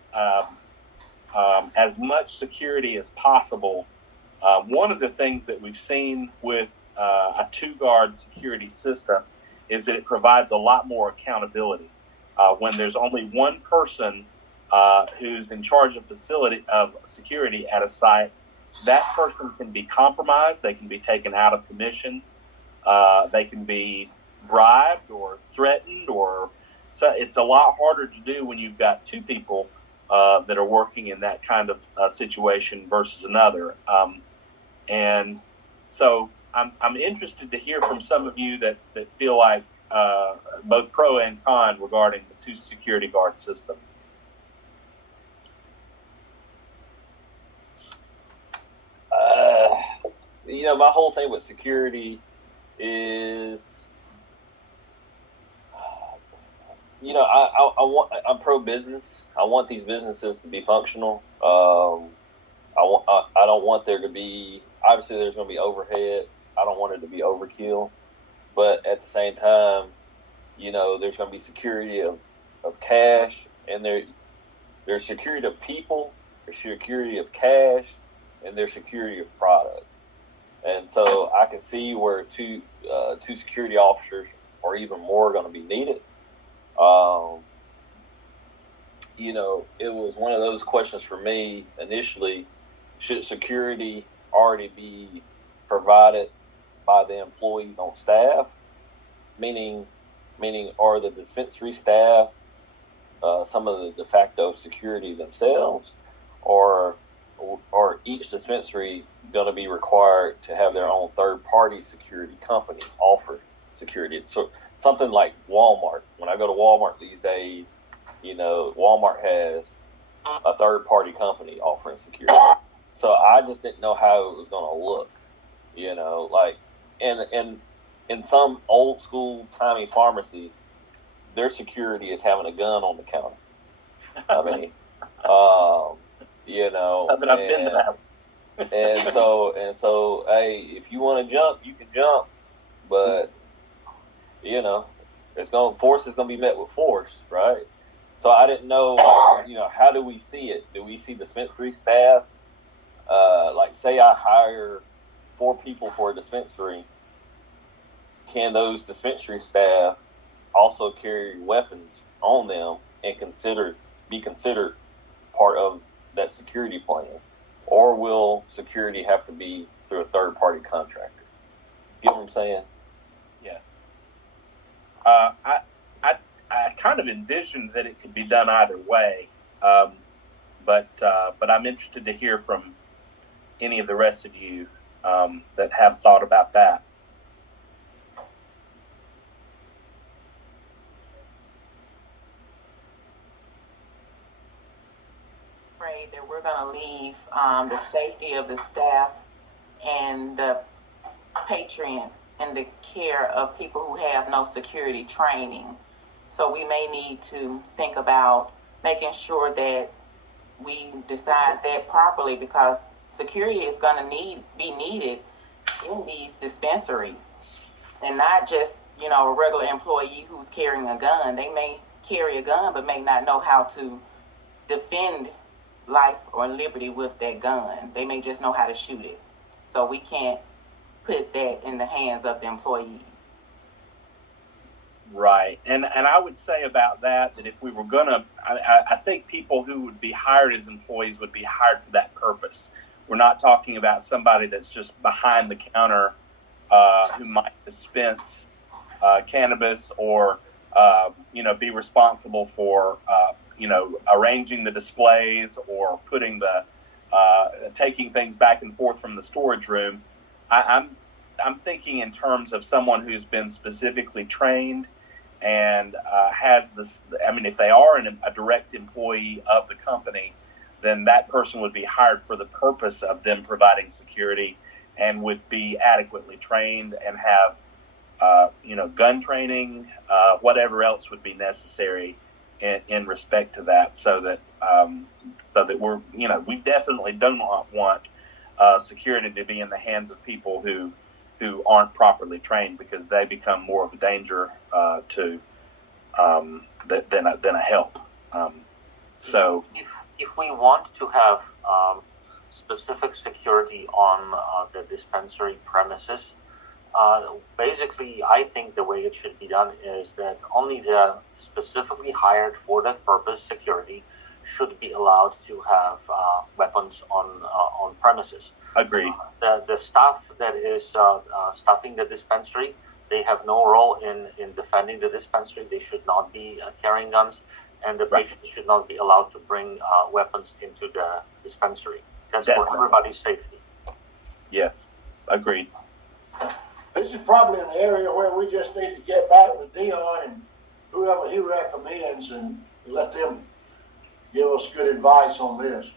as much security as possible. One of the things that we've seen with a 2-guard security system is that it provides a lot more accountability. When there's only one person who's in charge of security at a site, that person can be compromised. They can be taken out of commission. They can be bribed or threatened, so it's a lot harder to do when you've got 2 people that are working in that kind of situation versus another. And so I'm interested to hear from some of you that feel like both pro and con regarding the 2 security guard system. My whole thing with security is, I'm pro business. I want these businesses to be functional. I don't want there to be, obviously there's going to be overhead. I don't want it to be overkill, but at the same time, there's going to be security of cash, and there's security of people, there's security of cash, and there's security of product. And so I can see where two security officers or even more are going to be needed. It was one of those questions for me initially: should security already be provided by the employees on staff? Meaning, are the dispensary staff some of the de facto security themselves, or each dispensary going to be required to have their own third-party security company offer security? So something like Walmart. When I go to Walmart these days, Walmart has a third-party company offering security. So I just didn't know how it was going to look, and in some old school timey pharmacies, their security is having a gun on the counter. I mean, But I've been to that. and so, hey, if you want to jump, you can jump, but force is going to be met with force, right? So I didn't know, like, how do we see it? Do we see dispensary staff? Like, say I hire 4 people for a dispensary, can those dispensary staff also carry weapons on them and be considered part of that security plan? Or will security have to be through a third-party contractor? Get what I'm saying? Yes. I kind of envisioned that it could be done either way, but I'm interested to hear from any of the rest of you that have thought about that. Afraid that we're going to leave the safety of the staff and the patrons in the care of people who have no security training. So we may need to think about making sure that we decide that properly, because security is going to be needed in these dispensaries, and not just a regular employee who's carrying a gun. They may carry a gun but may not know how to defend life or liberty with that gun. They may just know how to shoot it. So we can't put that in the hands of the employees. Right. And I would say about that if we were going to, I think people who would be hired as employees would be hired for that purpose. We're not talking about somebody that's just behind the counter who might dispense cannabis or, be responsible for, arranging the displays or putting taking things back and forth from the storage room. I'm thinking in terms of someone who's been specifically trained and has this. I mean, if they are a direct employee of the company, then that person would be hired for the purpose of them providing security and would be adequately trained and have, gun training, whatever else would be necessary in respect to that, so that we're, we definitely do not want security to be in the hands of people who aren't properly trained, because they become more of a danger to than a help. So if we want to have specific security on the dispensary premises, basically, I think the way it should be done is that only the specifically hired for that purpose security should be allowed to have weapons on premises. Agreed. The staff that is staffing the dispensary, they have no role in defending the dispensary. They should not be carrying guns, and the patients should not be allowed to bring weapons into the dispensary. That's for everybody's safety. Yes, agreed. This is probably an area where we just need to get back with Dion and whoever he recommends and let them give us good advice on this.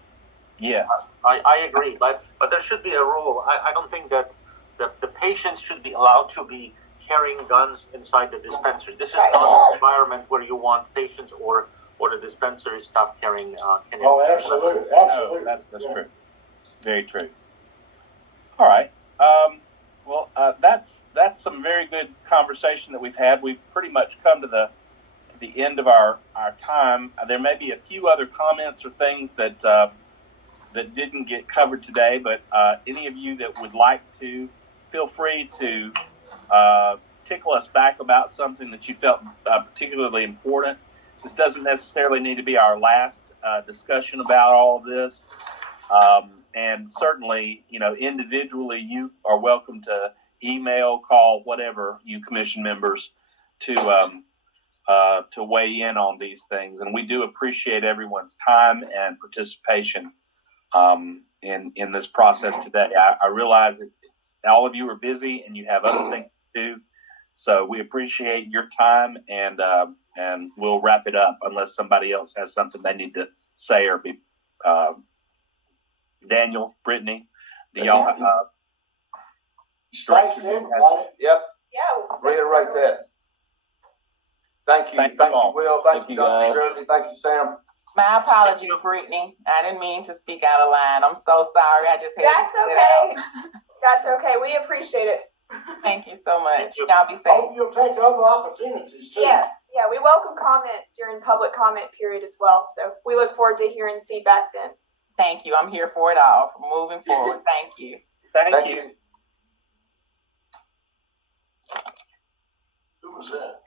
Yes. I agree, but there should be a rule. I don't think that the patients should be allowed to be carrying guns inside the dispensary. This is not an environment where you want patients or the dispensary staff carrying. Oh, absolutely. No, that's true. Very true. All right. Well, that's some very good conversation that we've had. We've pretty much come to the end of our time. There may be a few other comments or things that didn't get covered today, but any of you that would like to, feel free to tickle us back about something that you felt particularly important. This doesn't necessarily need to be our last discussion about all of this. And certainly, individually, you are welcome to email, call, whatever, you commission members to weigh in on these things. And we do appreciate everyone's time and participation in this process today. I realize that all of you are busy and you have other things to do. So we appreciate your time, and we'll wrap it up unless somebody else has something they need to say or be. Daniel, Brittany, do y'all? Thanks to everybody. Yep. Yeah. Reiterate that. Thank you. Thank you, Will. Thank you, Dr. Jersey. Thank you, Sam. My apologies, Brittany. I didn't mean to speak out of line. I'm so sorry. I just had That's to get okay. it out. That's okay. We appreciate it. Thank you so much. Y'all be safe. Hope you'll take other opportunities too. Yeah. Yeah, we welcome comment during public comment period as well. So we look forward to hearing feedback then. Thank you. I'm here for it all. For moving forward. Thank you. Thank you. Who was that?